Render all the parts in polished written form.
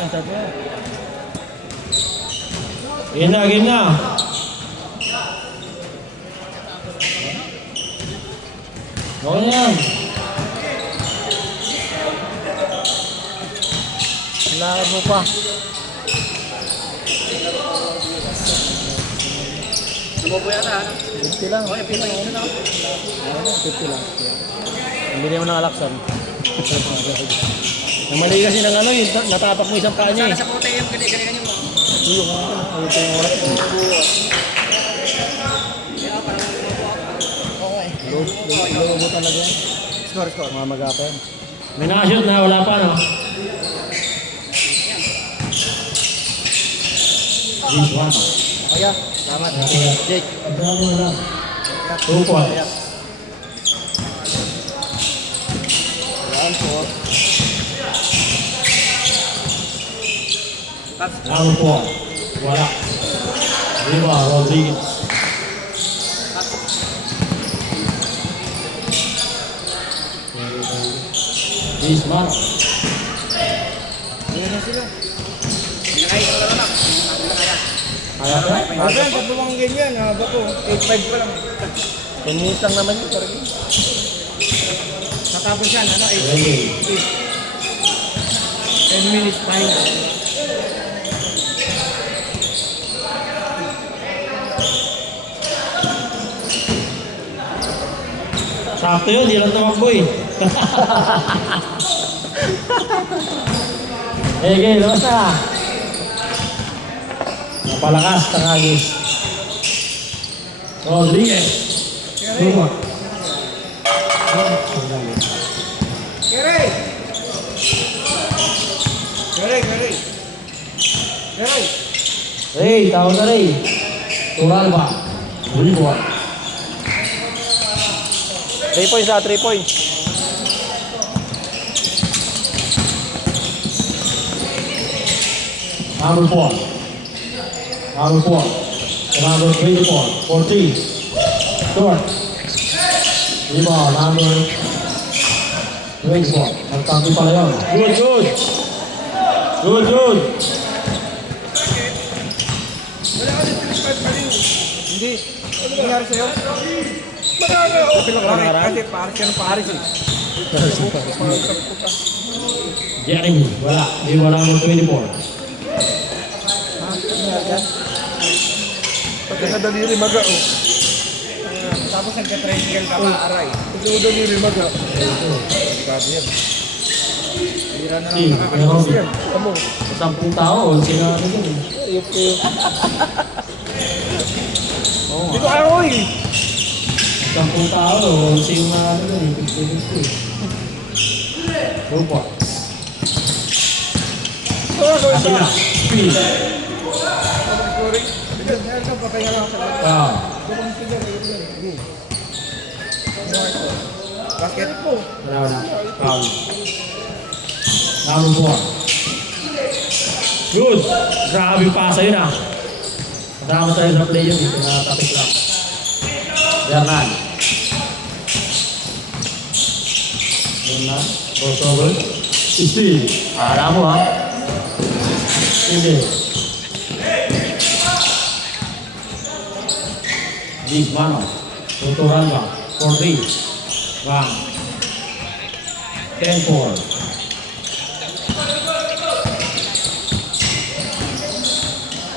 na, start na. Game na, game na. Okay na yan. Lakad mo pa. Nabobo yata, ano? 50 lang. Okay, pila yun na. 50 lang. Hindi naman nakalaksan. Namali kasi ng ano, yung natapak mo isang paa niya eh. Sana sa protein, ganyan yung mga. Tulog ka na. Ayun pa yung oras. Lobo talaga yan. Score. Mga mag-apa yan. May nakashoot na, wala pa, no? This one. Kaya, salamat. Jake. Ano na? 2 points. Yan po. Number 4. Wala. Riva Rodriguez. This man. Ayan na sila. Pinakaya ko lang lang. Kaya pa? Asan, tatlong ganyan. Haba ko. 8-5 pa lang. 10 minutes lang naman yun. Parang yun. Natapos yan, ano? Ready. 10 minutes pa yun. Sakto yun, di lang tumakbo eh. Okay, labas na. Napalakas, Tangagis. Rodriguez. Luma. Kere! Ray, tawag na Ray. Turalba. Riva. 3 points 3 points. Number 4. Number 4. Number 24. 14. Short. Riva, number 24. Nagtampi pala yun. Good. Wala ka din 35 pa rin. Hindi. Ano nangyari sa'yo? Marami. Kasi pares ka ng pares eh. Jeremy, wala. Riva, number 24. Pagka sa daliri maga oh. Tapos nagka-tricycle ka pa, aray. Pagka sa daliri maga. Grabe yan. Hira na Si, lang nakakalimutan. meron. Kamu. 10 tao, sila ano yun. Hindi ko kaya ko eh. 10 tao, sila ano yun. Rupa. Asina, speed. Papahinga lang sa Ah, basket po. wala. Foul. Number 4. Good. Grabe pasa yun ah. Kasama tayo sa play yun. Pinatapik lang. Bernal. Crossover. Steal. Para mo ha. Hindi. Big Mano. Tuturan ba? 4-3. Bang. 10-4.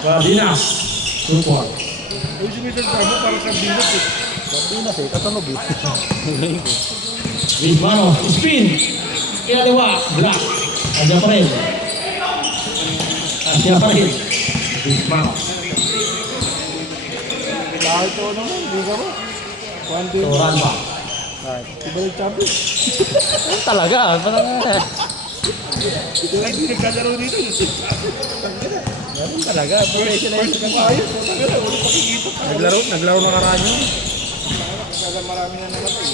Cardenas. Support. Uy, sumitan sa mo para sa binas eh. Binas eh, katanog eh. Big Mano. Spin. Kinaliwa. Black. Andiyan pa rin. Big Mano. Kahit ito naman, hindi ka ba? 1-2. Tuturan ba? Kahit, ibalik champion. Ano talaga? Parang Ay, hindi naglalaro dito. meron talaga. Professional ka pa. Naglaro na karaan yun. Marami na naman eh.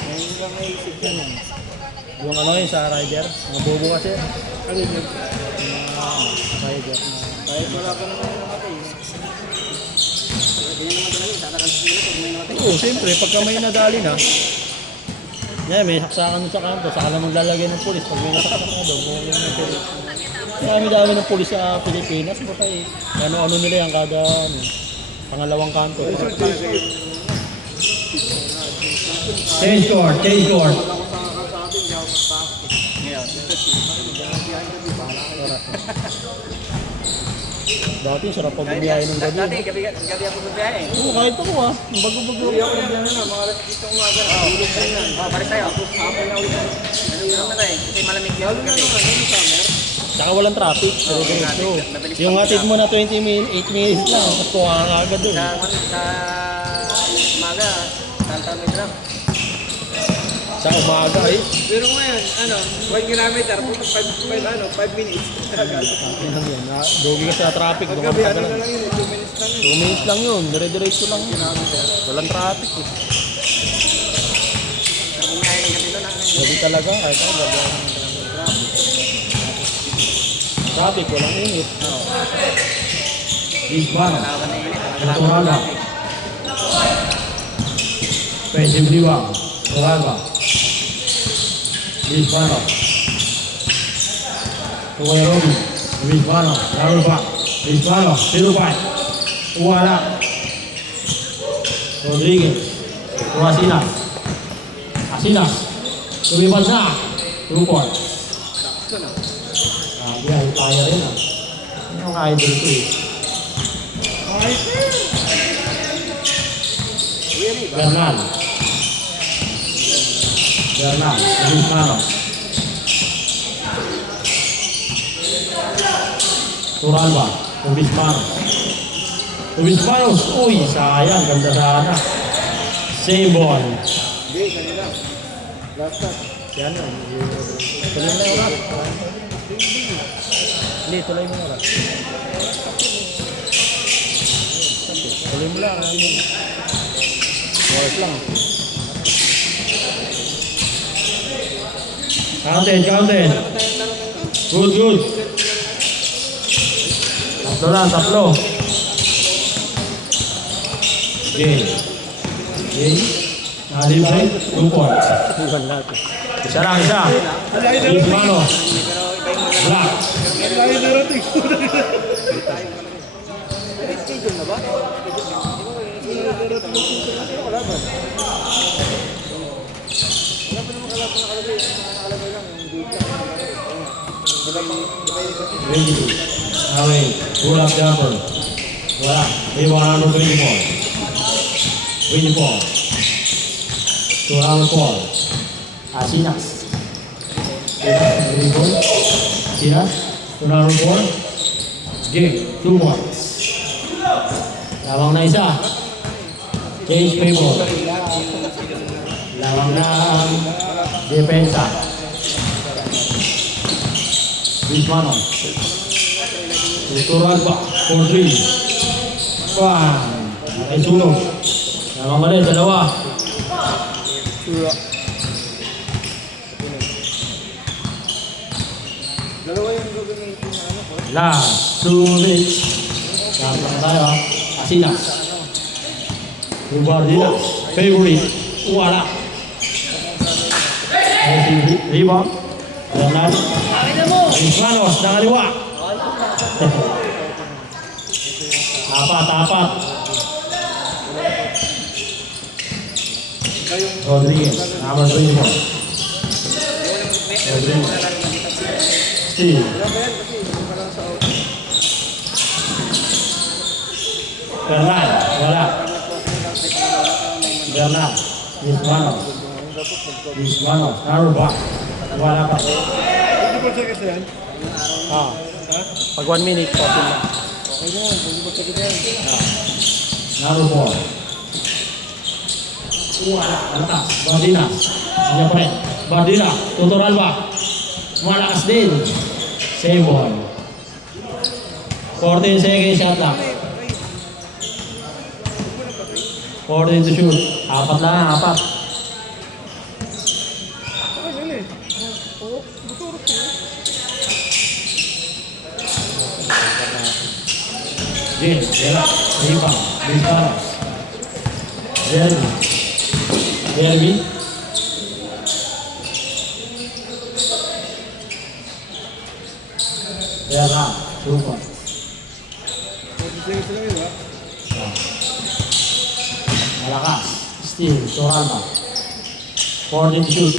Ngayon lang naisip yan eh. Yung ano yun sa rider, mga bobo kasi. Ano yun? Rider. Kahit wala ka naman namatay. Ganyan naman talaga. Tatakan sa sila pag may namatay. Oo, siyempre, pagka may nadali na, Yan, may saksakan sa kanto. Saka naman lalagay ng pulis. Pag may nasaksak na daw, dami-dami ng pulis sa Pilipinas. Baka eh. Ano-ano nila yan kada pangalawang kanto. Change court, change court. Dati, sarap pag bumiyahe ng gabi. Dati, gabi ako magbiyahe. Oo, kahit ako ah. Ang bago-bago. Uwi ako na mga alas 7 umaga. Tulog na yan. Balik tayo. Hapon na ulit. Ano yun naman eh. Kasi malamig yun. Tsaka walang traffic. Diretso. Yung hatid mo na 8 minutes lang. At kuha ka agad dun. Sa umaga, tantamid lang. Sa umaga eh. Pero ngayon, 1 kilometer, 5 minutes. Yan lang yan. Dogi ka sa traffic. Paggabi, na lang yun, 2 minutes lang 2 yun. minutes lang yun. Dire-diretso lang yun. Walang traffic eh. Bumiyahe ng gabi lang. Gabi talaga. Kahit ako gabi ako ng traffic. Walang init. Isbano. Tawa na init. Naturalba. Offensive rebound. Naturalba. Isbano. Tukoy Robin. Isbano. Narulba. Isbano. Sinupay. Uwala. Rodriguez. Asinas. Asinas. Tumibad na. 2 points. Biyahe tayo rin ah. Ano ang idol ko eh. Bernal. Bernal. Luismano. Turalba. Luismano. Luismano. Uy, sayang. Ganda sana. Same ball. Hindi, kanina. Last shot. Yan yun. Tuloy mo na yung oras. Hindi, tuloy mo na oras. Tuloy mo lang. Oras lang. Counted, counted. Good, good. Tatlo lang, tatlo. Jay. Jay. Nalibre. 2 points. Iwan natin. Isa lang, isa. Luismano. Black. Layo narating. Schedule na ba? Wala ba? Wala pa naman nakalagay. Nakalagay lang yung date lang. Ready. Away. Pull up jumper. Wala. Rebound number 24. 24. To number 4. Asinas. Rebound. Asinas. To number 4. Jake. 2 points. Lawang na isa. Change favor. Lawang na ang depensa. Luismano. Turalba. 4-3. Ay sunog. Lawang ba rin, dalawa. Dalawa yung gagawin yung ko. Last 2 minutes. Kapag tayo. Asinas. Rubardinas. Favorite. Wala. Rebound. Bernal. Ismanos. Nakaliwa. Apat, apat. Rodriguez. Number 24. Rodriguez. Steve. Bernal, wala. Bernal, Ismano, Narba, wala pa. Hindi ba sa kasi yan? Pag 1 minute, 14 lang. Ayun, hindi ba sa kasi yan? Narba. Wala, atas, Bardina, siya pa rin. Bardina, Tutoralba, malakas din. Same ball. 14 seconds shot lang. 14 to shoot. Apat lang, apat. James, Dela, Riva, Bisparos. Jeremy. Pera, super. 46 lang yun, ha? Malakas. Steal, Toralba. 14 shoot.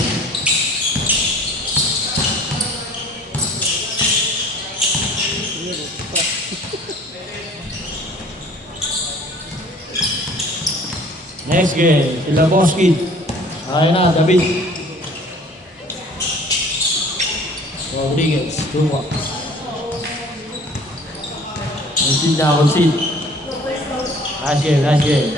Next game, Ilaboski. Ayan na, David. Rodriguez, 2 points. Concede na, concede. Last game, last game.